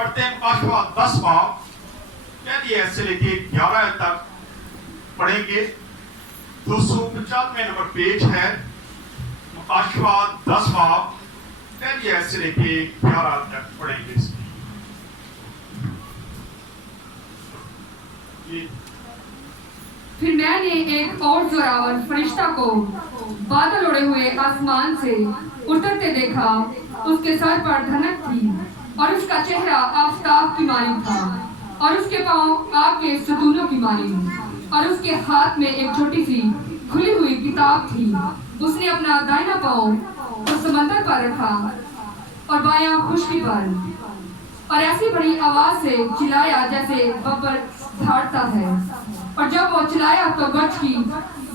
پڑھتے ہیں مکاشفہ 10 باب پہلی آیت سے لے کے 11 آیت تک پڑھیں گے. 295 نمبر پیج ہے. مکاشفہ 10 باب پہلی آیت سے لے کے 11 آیت تک پڑھیں گے. پھر میں نے ایک اور زوراور فرشتہ کو بادل اڑے ہوئے آسمان سے اترتے دیکھا. اس کے سر پر دھنک تھی اور اس کا چہرہ آفتاب کی مانند تھا اور اس کے پاؤں آگ کے ستونوں کی مانند اور اس کے ہاتھ میں ایک چھوٹی سی کھلی ہوئی کتاب تھی. اس نے اپنا دائنا پاؤں اس سمندر پر رکھا اور بایاں خشکی پر اور ایسی بڑی آواز سے چلایا جیسے ببر دھاڑتا ہے. اور جب وہ چلایا تو گرج کی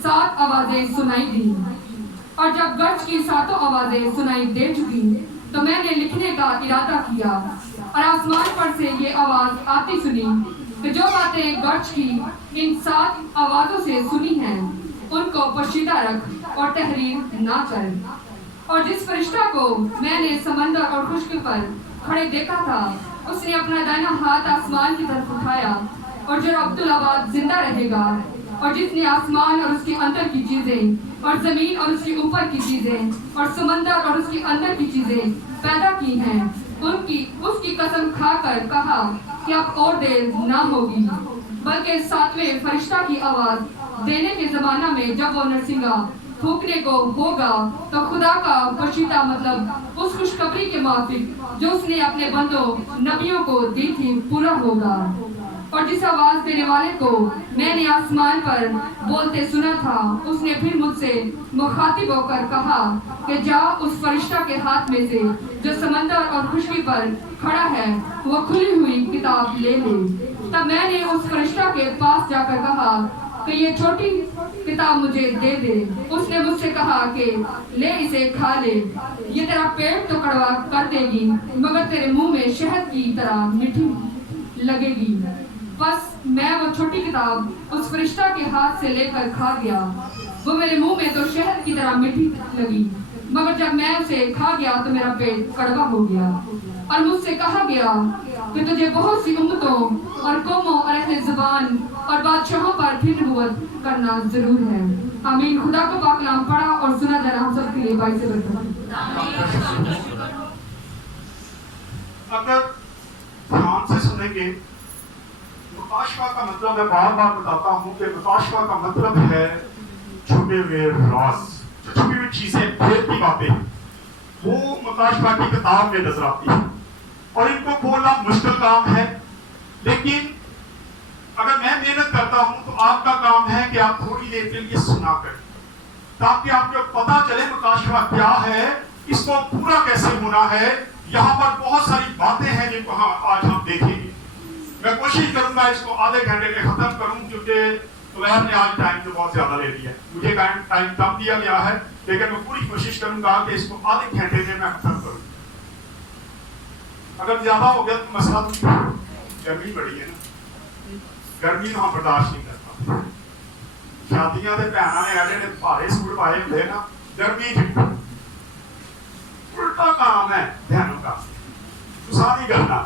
7 آوازیں سنائی دی. اور جب گرج کی 7 آوازیں سنائی دے چکی تو میں نے لکھنے کا ارادہ کیا اور آسمان پر سے یہ آواز آتی سنی کہ جو باتیں گرج کی ان 7 آوازوں سے سنی ہیں ان کو پوشیدہ رکھ اور تحریر نہ کر. اور جس فرشتہ کو میں نے سمندر اور خشکی پر کھڑے دیکھا تھا اس نے اپنا دائنا ہاتھ آسمان کی طرف اٹھایا اور جو عبدالآباد زندہ رہے گا اور جس نے آسمان اور اس کے اندر کی چیزیں اور زمین اور اس کے اوپر کی چیزیں اور سمندر اور اس کے اندر کی چیزیں پیدا کی ہیں اس کی قسم کھا کر کہا کہ اب اور دیر نہ ہوگی بلکہ 7ویں فرشتہ کی آواز دینے کے زمانہ میں جب وہ نرسنگا پھونکنے کو ہوگا تو خدا کا پوشیدہ مطلب اس خوشخبری کے موافق جو اس نے اپنے بندوں نبیوں کو دی تھی پورا ہوگا. اور جس آواز دینے والے کو میں نے آسمان پر بولتے سنا تھا اس نے پھر مجھ سے مخاطب ہو کر کہا کہ جا اس فرشتہ کے ہاتھ میں سے جو سمندر اور خشکی پر کھڑا ہے وہ کھلی ہوئی کتاب لے لے. تب میں نے اس فرشتہ کے پاس جا کر کہا کہ یہ چھوٹی کتاب مجھے دے دے. اس نے مجھ سے کہا کہ لے اسے کھا لے, یہ تیرا پیٹ تو کڑوا کر دے گی مگر تیرے منہ میں شہد کی طرح میٹھی لگے گی. بس میں وہ چھوٹی کتاب اس فرشتہ کے ہاتھ سے لے کر کھا گیا. وہ میرے منہ میں تو شہد کی طرح میٹھی لگی مگر جب میں اسے کھا گیا تو میرا پیٹ کڑوا ہو گیا. اور مجھ سے کہا گیا کہ تجھے بہت سی امتوں اور قوموں اور اہل زبان اور بادشاہوں پر پھر نبوت کرنا ضرور ہے. آمین. خدا کو پاک کلام پڑھا اور سنا جانا ہم سب کے لیے باعث برکت. اگر دھیان سے سنیں گے مکاشفہ کا مطلب میں بار بار بتاتا ہوں کہ مکاشفہ کا مطلب ہے چھپے ہوئے راز, چھپی ہوئی چیزیں, بھید کی باتیں وہ مکاشفہ کی کتاب میں نظر آتی ہیں اور ان کو کھولنا مشکل کام ہے. لیکن اگر میں محنت کرتا ہوں تو آپ کا کام ہے کہ آپ تھوڑی دیر کے لیے سنا کریں تاکہ آپ کو پتہ چلے مکاشفہ کیا ہے, اس کو پورا کیسے ہونا ہے. یہاں پر بہت ساری باتیں ہیں جن کو آج ہم دیکھیں گے. میں کوشش کروں گا اس کو آدھے گھنٹے میں ختم کروں کیونکہ طلاب نے آج ٹائم تو بہت زیادہ لے لیا ہے. مجھے ٹائم کم دیا گیا ہے لیکن میں پوری کوشش کروں گا کہ اس کو آدھے گھنٹے میں ختم کروں. اگر زیادہ ہو گیا تو مسئلہ گرمی بڑی ہے نا, گرمی تو ہم برداشت نہیں کرتا. شادیاں دے بہناں نے ایڈے بھارے سوٹ پائے ہوئے نا, گرمی الٹا کام ہے بہنوں کا. ساری کرنا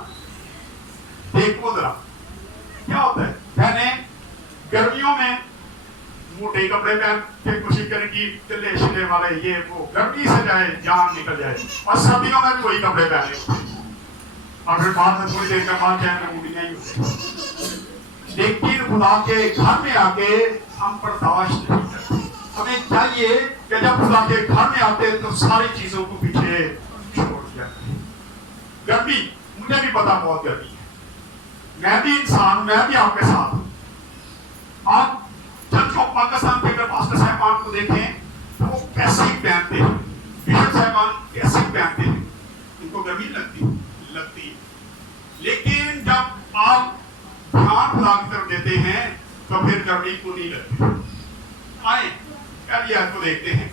دیکھو ذرا کیا ہوتا ہے. بہنیں گرمیوں میں موٹے کپڑے پہن کے کوشش کریں کہ چلے شلے والے یہ وہ گرمی سے جائے جان نکل جائے, اور سردیوں میں کوئی کپڑے پہنے ہوتے ہیں اور پھر بعد میں تھوڑی دیر کے بعد چین میں موٹیاں ہی ہوتی ہیں. لیکن خدا کے گھر میں آ کے ہم برداشت نہیں کرتے. ہمیں چاہیے کہ جب خدا کے گھر میں آتے تو ساری چیزوں کو پیچھے چھوڑ دیا. گرمی مجھے بھی پتا بہت گرمی ہے, میں بھی انسان ہوں, میں بھی آپ کے ساتھ ہوں. آپ جب جو پاکستان کے اگر پاسٹر صاحبان کو دیکھیں تو وہ کیسے ہی پہنتے ہیں, بشپ صاحبان کیسے ہی پہنتے ہیں, ان کو گرمی لگتی. لیکن جب آپ دھیان خدا کی طرف دیتے ہیں تو پھر گرمی کو نہیں لگتی. آئیں پہلی آیت کو دیکھتے ہیں.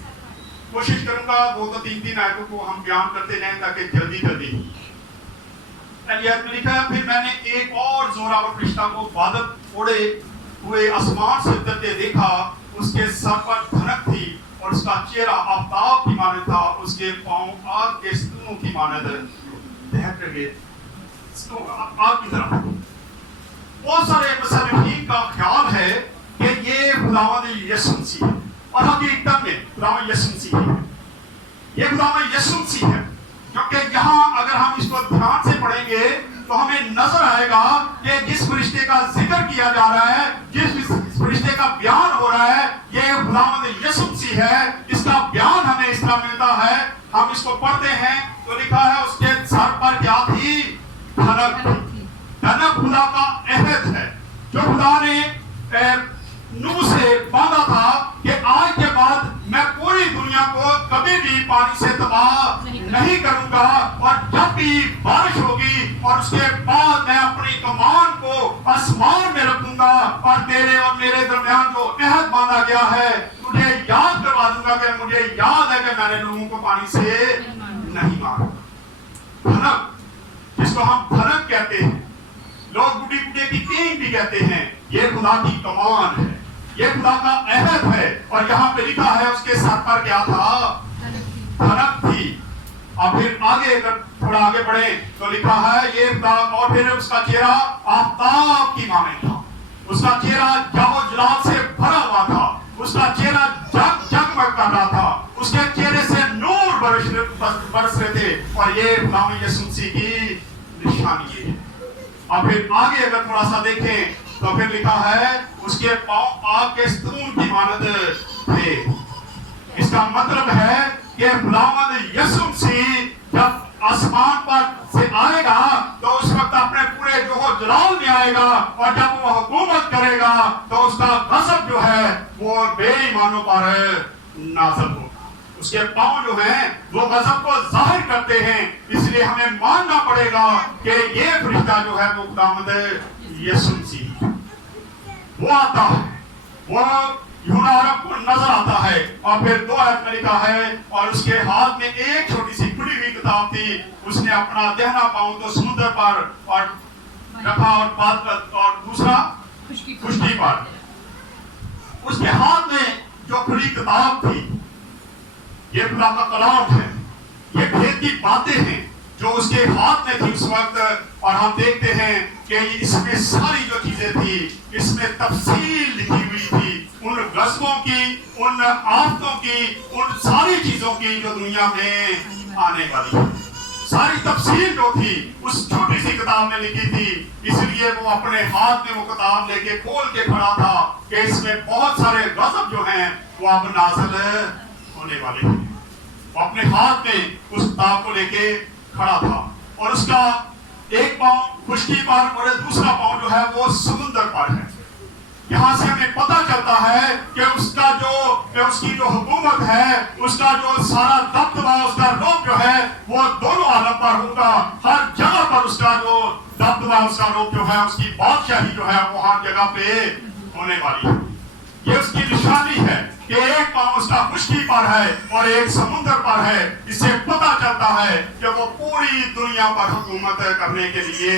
کوشش کروں گا 2 تو 3 آیتوں کو ہم بیان کرتے جائیں تاکہ جلدی پہلی آیت میں لکھا ہے پھر میں نے ایک اور زوراور فرشتہ کو بادل اڑے ہوئے آسمان سے اترتے دیکھا. اس کے سر پر دھنک تھی اور اس کا چہرہ آفتاب کی مانند تھا, اس کے پاؤں آگ کے ستونوں کی مانند دہک رہے. आग की तरह। बहुत सारे मुसलमान का ख्याल है कि ये खुदावंद यीशु मसीह है, और हकीकत में खुदावंद यीशु मसीह है, ये खुदावंद यीशु मसीह है। क्योंकि यहाँ अगर हम इसको ध्यान से पढ़ेंगे तो हमें नजर आएगा कि जिस फरिश्ते का जिक्र किया जा रहा है, जिस फरिश्ते का बयान हो रहा है, ये खुदावंद यीशु मसीह है। इसका बयान हमें इस तरह मिलता है, हम इसको पढ़ते हैं तो लिखा है उसके सर पर क्या थी? धनक थी। धनक खुदा का अहद है जो खुदा ने नूह से बांधा था कि आज के बाद मैं पूरी दुनिया को कभी भी पानी से तबाह नहीं करूंगा, और जब भी बारिश होगी और उसके बाद मैं अपनी कमान को आसमान में रखूंगा और तेरे और मेरे दरमियान जो अहद बांधा गया है तुझे याद करवा दूंगा कि मुझे याद है कि मैंने लोगों को पानी से नहीं मारा। धनक, जिसको हम धनक कहते हैं, लोग बुढ़ी बुढ़े की टीम भी कहते हैं, ये खुदा की कमान है, ये खुदा का अहद है। और यहाँ पे लिखा है उसके सर पर क्या था? धनक थी। और फिर आगे अगर थोड़ा आगे बढ़े तो लिखा है ये खुदा, और फिर उसका चेहरा आफताब की माने था, उसका चेहरा जाहो जलाल से भरा हुआ था, उसका चेहरा जगमग कर रहा था, उसके चेहरे से नूर बरस रहे थे। और ये खुदावंद यीशु मसीह की निशानी है। और फिर आगे अगर थोड़ा सा देखें तो फिर लिखा है उसके पांव आग के स्तून की मानद थे। इसका मतलब है कि खुदावंद यीशु मसीह जब आसमान पर से आएगा तो उस वक्त अपने पूरे जोहो जलाल में आएगा, और जब वो हुकूमत करेगा तो उसका गज़ब जो है वो बेईमानों पर नाज़िल होगा। उसके पांव जो हैं वो गज़ब को जाहिर करते हैं, इसलिए हमें मानना पड़ेगा कि ये फरिश्ता जो है वो खुदावंद यीशु मसीह है। वो आता है, वो यूहन्ना अरब को नजर आता है। और फिर 2 आयत में लिखा है और उसके हाथ में एक छोटी सी खुली हुई किताब थी, उसने अपना दाहिना पांव तो समुद्र पर और रखा और दूसरा खुश्की पर। उसके हाथ में जो खुली किताब थी, ये खुदा का कलाम है, ये भेद की बातें हैं जो उसके हाथ में थी उस वक्त। और हम देखते हैं कि इसमें सारी जो चीजें थी, इसमें तफसील लिखी हुई थी, उन गज़बों की, उन आफतों की, उन सारी चीजों की जो दुनिया में आने वाली है। सारी तफसील जो थी उस छोटी सी किताब में लिखी थी। इसलिए वो अपने हाथ में वो किताब लेके खोल के खड़ा था कि इसमें बहुत सारे गज़ब जो हैं वो अब नाज़िल होने वाले हैं। वो अपने हाथ में उस किताब को लेके खड़ा था, और उसका एक पांव खुश्की पर और दूसरा पांव जो है वो समुद्र पर है। यहाँ से हमें पता चलता है कि उसकी जो हुकूमत है, उसका जो सारा दबदबा, उसका रोब जो है वो दोनों आलम पर होगा। हर जगह पर उसका जो दबदबा, उसका रोब जो है, उसकी बादशाही जो है वो हर जगह पे होने वाली है। ये उसकी निशानी है कि एक पांव उसका खुश्की पर है और एक समुद्र पर है। इससे पता चलता है कि वो पूरी दुनिया पर हुकूमत करने के लिए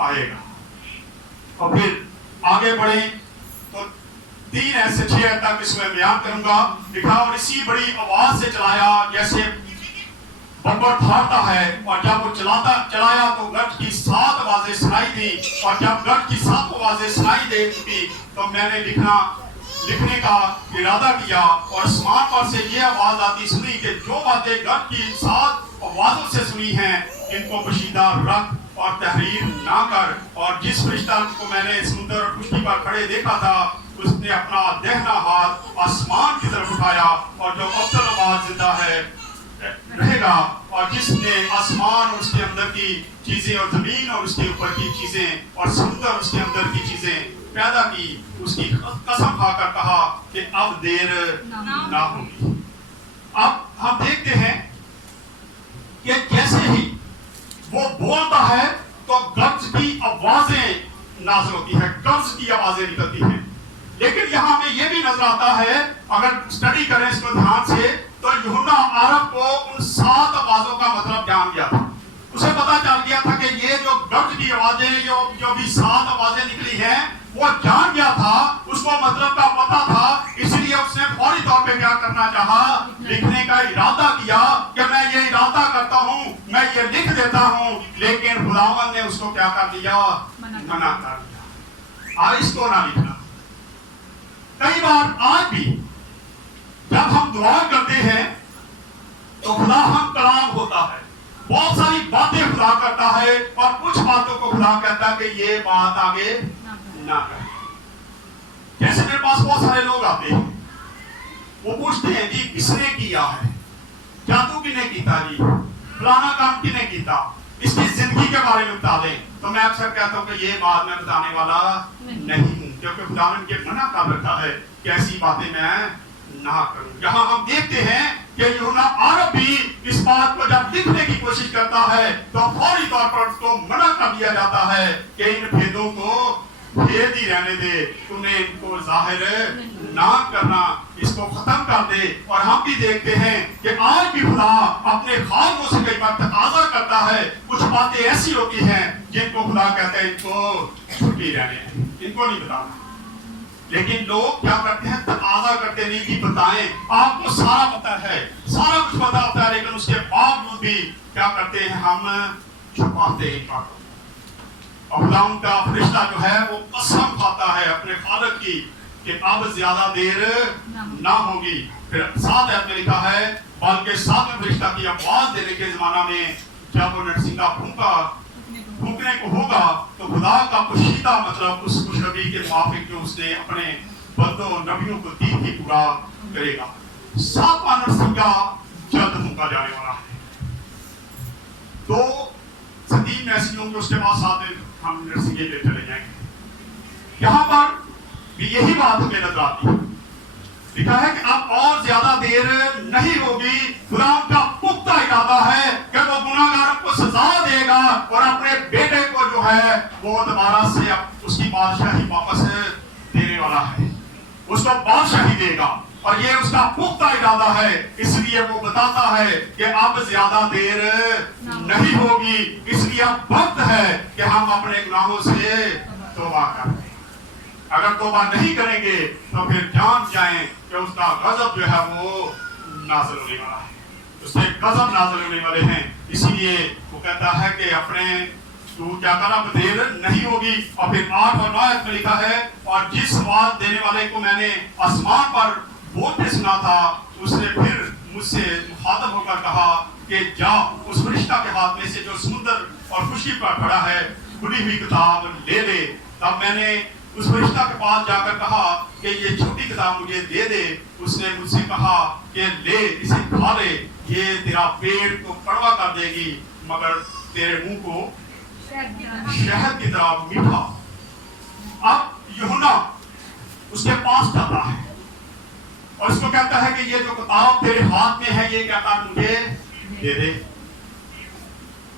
आएगा। और फिर आगे बढ़े तो 3 ऐसे 6 तक इसमें बयान करूंगा। लिखा और इसी बड़ी आवाज से चलाया जैसे बब्बर फाड़ता है, और जब वो चलाया तो गठ की 7 आवाजें सुनाई दी। और जब गठ की 7 आवाजें सुनाई दे चुकी तो मैंने लिखने का इरादा किया, और आसमान पर से ये आवाज आती सुनी कि जो बातें गठ की 7 आवाजों से सुनी हैं इनको पोशीदा रख और तहरीर ना कर। और जिस फरिश्ता को मैंने समुद्र और खुश्की पर खड़े देखा था उसने अपना दाहिना हाथ आसमान की तरफ उठाया, और जो अब्दुल आवाज जिंदा है रहेगा, और जिसने आसमान और उसके अंदर की चीजें और जमीन और उसके ऊपर की चीजें और समुद्र और उसके अंदर की चीजें पैदा की, उसकी कसम खाकर कहा कि अब देर ना होगी। अब हम देखते हैं कि जैसे ही वो बोलता है तो गर्ज की आवाजें नाज़िल होती है, गर्ज की आवाजें निकलती हैं। लेकिन यहाँ हमें यह भी नजर आता है, अगर स्टडी करें इसको ध्यान से, तो यूहन्ना अरब को उन 7 आवाजों का मतलब जान गया था। उसे पता चल गया था कि ये जो गर्ज की आवाजें जो भी 7 आवाजें निकली हैं वो जान गया था, उसको मतलब का पता था। इसलिए उसने फौरी तौर पे क्या करना चाहा, लिखने का इरादा किया कि मैं ये इरादा करता हूँ, मैं ये लिख देता हूँ, लेकिन खुदावंद ने उसको क्या कर दिया? मना कर दिया। आज इसको ना लिखना। कई बार आज भी जब हम दुआ करते हैं तो खुदा हम कलाम होता है, बहुत सारी बातें खुदा करता है और कुछ बातों को खुदा कहता है कि ये बात आगे ना करें। जैसे मेरे पास बहुत सारे लोग आते हैं, वो पूछते हैं जी किसने किया है, जादू किने कीता जी, फलाना काम किने कीता, इसकी जिंदगी के बारे में बता दें। तो मैं अक्सर कहता हूँ कि ये बात मैं बताने वाला नहीं हूँ, क्योंकि खुदा ने मुझे मना कर रखा है कि ऐसी बातें मैं ना करूं। यहाँ हम देखते हैं कि यूहन्ना आरब भी इस बात को जब लिखने की कोशिश करता है तो फौरी तौर पर उसको मना कर दिया जाता है कि इन भेदों को भेद ही रहने दे, तुम्हें इनको जाहिर ना करना, इसको खत्म कर दे। और हम भी देखते हैं कि आज भी खुदा अपने खामों से कई बार तकाजा करता है, कुछ बातें ऐसी होती हैं जिनको खुदा कहते हैं इनको छुट्टी रहने दे, इनको नहीं बताना। लेकिन लोग क्या करते हैं? तकाजा करते नहीं कि बताएं, आपको सारा पता है, सारा कुछ पता होता है, लेकिन उसके बावजूद भी क्या करते हैं? हम छुपाते हैं बातों। खुदा का फरिश्ता जो है वो कसम खाता है अपने खालिक की कि अब ज्यादा देर ना होगी। फिर 7 आयत में लिखा है, बल्कि 7वें फरिश्ता की आवाज देने के जमाना में जब वो नरसिंगा फूंकने को होगा तो खुदा का पोशीदा मतलब उस खुशखबरी के मुताबिक जो उसने अपने बंदों नबियों को दी थी पूरा करेगा। 7वां नरसिंगा जल्द फूंका जाने वाला है। 2 से 3 ऐसी होंगे, उसके बाद 7 दिन हम नरसिंगे पे चले जाएंगे। यहाँ पर भी यही बात हमें नजर आती है। लिखा है कि अब और ज्यादा देर नहीं होगी, खुदा का पुख्ता इरादा है कि वो गुनाहगारों को सजा देगा और अपने बेटे को जो है वो दोबारा से उसकी बादशाही वापस देने वाला है, उसको बादशाही देगा। और ये उसका पुख्ता इरादा है, इसलिए वो बताता है कि अब ज्यादा देर नहीं होगी, इसलिए अब वक्त है कि हम अपने गुनाहों से तौबा करें। अगर तौबा नहीं करेंगे तो फिर जान जाएं कि उसका गजब जो है वो नाज़िल होने वाला है, उसके गजब नाज़िल होने वाले हैं। इसीलिए वो कहता है कि अपने तू क्या करा, देर नहीं होगी। और फिर 8 और 9 आयत में लिखा है, और जिस आवाज देने वाले को मैंने आसमान पर बोलते सुना था, उसने फिर मुझसे मुखातब होकर कहा कि जा उस फरिश्ता के हाथ में से जो समुद्र और खुशी पर खड़ा है खुली हुई किताब ले ले। तब मैंने उस फरिश्ता के पास जाकर कहा कि ये छोटी किताब मुझे दे दे। उसने मुझसे कहा कि ले, इसे खा ले, ये तेरा पेट को कड़वा कर देगी मगर तेरे मुंह को शहद की तरह मीठा। अब यूहन्ना उसके पास जाता है और उसको कहता है कि ये जो किताब तेरे हाथ में है ये क्या कर मुझे दे दे।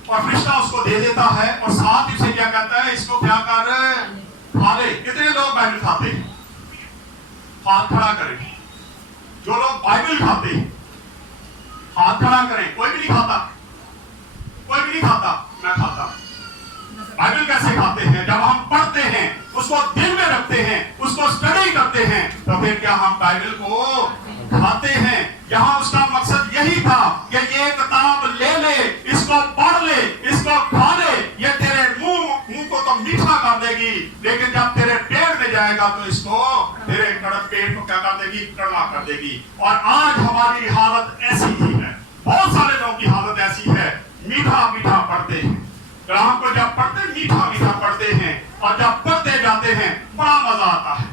और फरिश्ता उसको दे देता है और साथ ही से क्या कहता है, इसको क्या कर खा ले। कितने लोग बाइबल खाते हैं? हाथ खड़ा करें जो लोग बाइबल खाते हैं, हाथ खड़ा करें। कोई भी नहीं खाता, कोई भी नहीं खाता। मैं खाता। बाइबल कैसे खाते हैं? जब हम पढ़ते हैं, उसको दिल में रखते हैं, उसको स्टडी करते हैं, तो फिर क्या हम बाइबल को खाते हैं? यहाँ उसका मकसद यही था कि ये किताब ले ले, इसको पढ़ ले, इसको खा ले, ये तेरे मुंह को तो मीठा कर देगी, लेकिन जब तेरे पेट में जाएगा तो इसको तेरे कड़क पेट को क्या कर देगी? कड़वा कर देगी। और आज हमारी हालत ऐसी ही है, बहुत सारे लोगों की हालत ऐसी है, मीठा मीठा पढ़ते हैं, कलाम को जब पढ़ते मीठा मीठा पढ़ते हैं और जब पढ़ते जाते हैं बड़ा मजा आता है।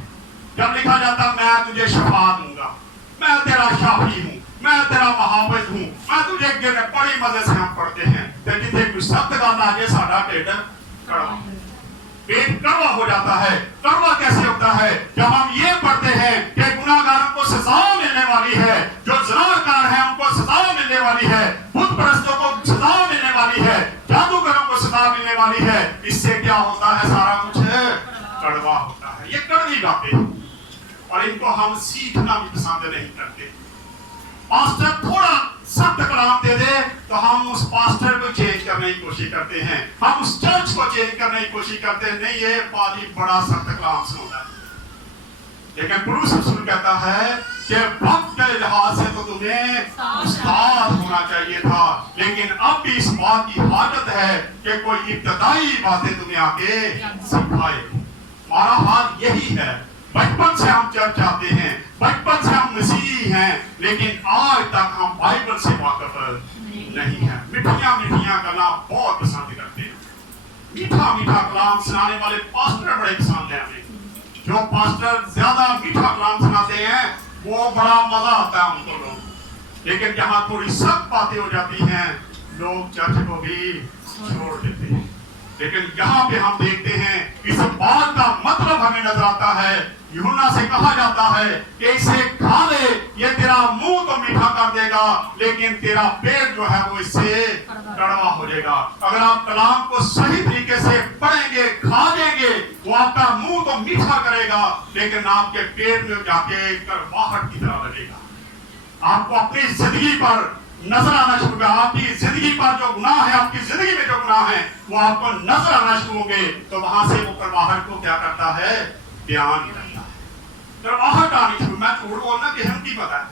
जब लिखा जाता मैं तुझे शफा दूंगा, मैं तेरा शाफी हूँ, मैं तेरा मुहाफिज हूँ, मैं तुझे गिरने, बड़ी मजे से हम पढ़ते हैं। लेकिन जिथे कोई शब्द गाता है साडा पेट कड़वा, पेट कड़वा हो जाता है। कड़वा कैसे होता है? जब हम ये पढ़ते हैं कि गुनाहगारों को सजा मिलने वाली है, जो ज़िनाकार हैं उनको सजा मिलने वाली है, बुत परस्तों को सजा मिलने वाली है, जादूगरों को सजा मिलने वाली है, इससे क्या होता है? सारा कुछ कड़वा होता है। ये कड़वी बातें हैं और इनको हम सीखना भी पसंद नहीं करते। पास्टर थोड़ा सख्त कलाम दे दे तो हम उस पास्टर को चेंज करने की कोशिश करते हैं, हम उस चर्च को चेंज करने की कोशिश करते हैं। नहीं, ये पादरी बड़ा सख्त कलाम सुनाता है, लेकिन पुरुष रसूल कहता है कि वक्त के लिहाज से तो तुम्हें उस्ताद होना चाहिए था, लेकिन अब भी इस बात की हालत है कि कोई इब्तदाई बातें तुम्हें आके सिखाए। हमारा हाल यही है, बचपन से हम चर्च आते हैं, बचपन से हम मसीही हैं, लेकिन आज तक हम बाइबल से वाकिफ नहीं है। मिठिया मिठिया गला बहुत पसंद करते हैं, मीठा मीठा कलाम सुनाने वाले पास्टर बड़े पसंद है हमें। जो पास्टर ज्यादा मीठा कलाम सुनाते हैं वो बड़ा मजा आता है उनको लोग, लेकिन जहाँ थोड़ी सख्त बातें हो जाती हैं लोग चर्च को भी छोड़ देते हैं। लेकिन यहाँ पे हम देखते हैं इस बात का मतलब हमें नजर आता है, यूहन्ना से कहा जाता है कि इसे खा ले, ये तेरा मुंह तो मीठा कर देगा लेकिन तेरा पेट जो है वो इससे कड़वा हो जाएगा। अगर आप कलाम को सही तरीके से पढ़ेंगे, खा लेंगे, वो आपका मुंह तो मीठा करेगा लेकिन आपके पेट में जाके कड़वाहट की तरह लगेगा। आपको अपनी जिंदगी पर नजर आना शुरू होगा, आपकी जिंदगी पर जो गुनाह है, आपकी जिंदगी में जो गुनाह है वो आपको नजर आना शुरू होंगे, तो वहां से वो कड़वाहट को क्या करता है, बयान करता है। कड़वाहट आनी शुरू, मैं झूठ बोलना कि हिम्मत पता है,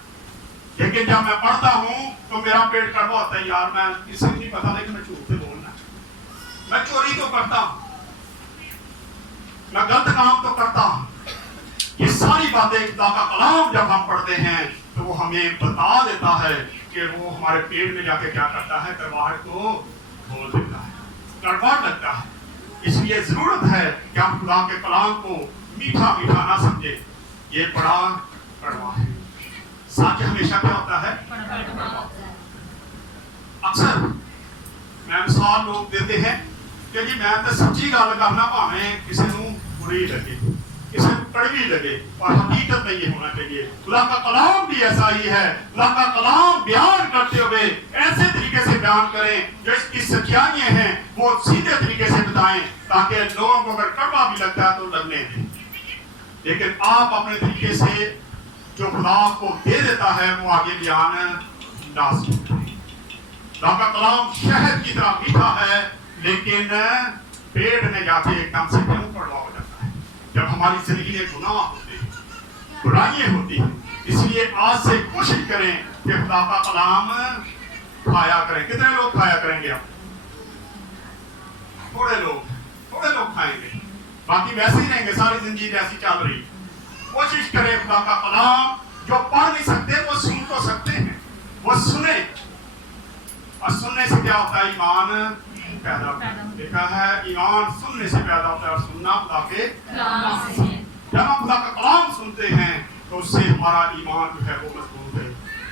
लेकिन जब मैं पढ़ता हूँ तो मेरा पेट कड़वा होता है। यार मैं किसी को नहीं पता, लेकिन मैं झूठ से बोलना, मैं चोरी तो करता हूँ, मैं गलत काम तो करता हूँ। ये सारी बातें खुदा का कलाम जब हम पढ़ते हैं तो वो हमें बता देता है कि वो हमारे पेट में जाके क्या करता है, कड़वाहट को खोल देता है, कड़वाहट लगता है। इसलिए जरूरत है कि हम खुदा के कलाम को मीठा मीठा ना समझे, ये बड़ा कड़वा है। सच हमेशा क्या होता है, अक्सर मैं मिसाल लोग देते हैं कि जी मैं तो सच्ची गल करना भावें किसी को बुरी लगे, किसी को कड़वी लगे, और हकीकत में ये होना चाहिए। खुदा का कलाम भी ऐसा ही है, खुदा का कलाम बयान करते हुए ऐसे तरीके से बयान करें जो इसकी सच्चाइयां हैं वो सीधे तरीके से बताएं, ताकि लोगों को अगर कड़वा भी लगता है तो लगने दें। लेकिन आप अपने तरीके से जो खुदा को दे देता है वो आगे बयान ना सकते। खुदा का कलाम शहद की तरह मीठा है, लेकिन पेट में जाके एकदम से क्यों कड़वा हो जाता है जब हमारी जिंदगी में गुनाह होते हैं, बुराइयां होती हैं। इसलिए आज से कोशिश करें कि खुदा का कलाम खाया करें। कितने लोग खाया करेंगे आप? थोड़े लोग खाएंगे, बाकी वैसे ही रहेंगे, सारी जिंदगी ऐसी चल रही। कोशिश करें खुदा का कलाम जो पढ़ नहीं सकते वो सुन तो सकते हैं, वो सुने, और सुनने से क्या होता है, ईमान पैदा होता है। देखा है, ईमान सुनने से पैदा होता है, और सुनना खुदा के कलाम से। जब हम खुदा का कलाम सुनते हैं तो उससे हमारा ईमान जो है वो मजबूत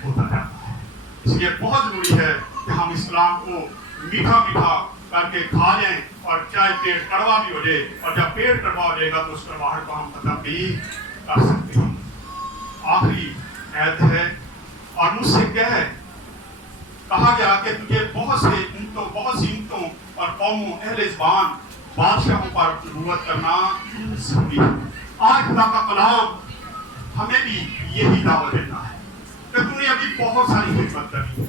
होता जाता है। इसलिए बहुत जरूरी है कि हम इस कलाम को मीठा मीठा करके खा लें, और चाहे पेट कड़वा भी हो जाए, और जब पेट कड़वा हो जाएगा तो उस कड़वाहट को हम खत्म भी कर सकते हैं। आखिरी आयत है, और मुझसे कहा गया कि तुझे बहुत सी ईंटों और कौमों अहले ज़बान बादशाहों पर नबूवत करना जरूरी है। आज खुदा का कलाम हमें भी यही दावत देता है कि तूने अभी बहुत सारी खिदमत करनी है,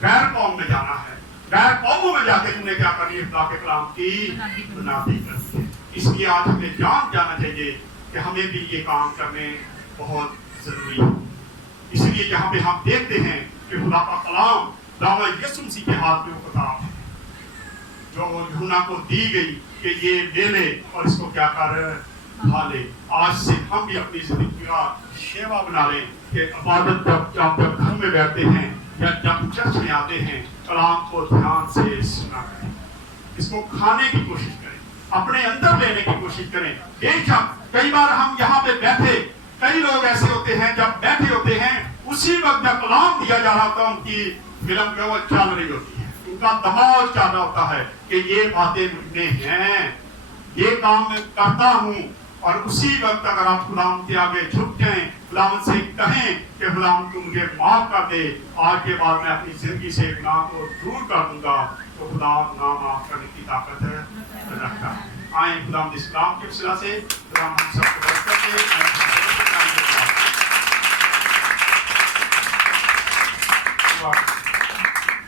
गैर कौम में जाना है, गैर कौमों में जाके तुमने क्या करनी है, खुदा के कलाम की बुनियादी करनी है। इसलिए आज हमें जाना चाहिए कि हमें भी ये काम करने बहुत जरूरी है। इसलिए यहाँ पे हम देखते हैं कि खुदा का कलाम दावा यीशु मसीह के हाथ में वो किताब है जो यूहन्ना को दी गई कि ये ले ले और इसको क्या कर खा ले। आज से हम भी अपनी जिंदगी का सेवा बना लें कि इबादत जब घर में बैठते हैं या जब चर्च में आते हैं, कलाम को ध्यान से सुना करें, इसको खाने की कोशिश करें, अपने अंदर लेने की कोशिश करें। बेशक कई बार हम यहाँ पे बैठे, कई लोग ऐसे होते हैं जब बैठे होते हैं उसी वक्त जब कलाम दिया जा रहा होता है, उनकी फिल्म जो वो चल रही होती है, उनका दबाव चल रहा होता है कि ये बातें मुझे हैं, ये काम मैं करता हूँ, और उसी वक्त अगर आप खुदाम के आगे झुक जाएं, खुदाम से कहें कि खुदाम तू मुझे माफ कर दे, आज के बाद मैं अपनी जिंदगी से गुनाह को दूर कर दूंगा, तो खुदाम गुनाह माफ करने की ताकत रखता है। आए खुदाम इस्लाम के वसीला से खुदाम हम सबको बरकत दे।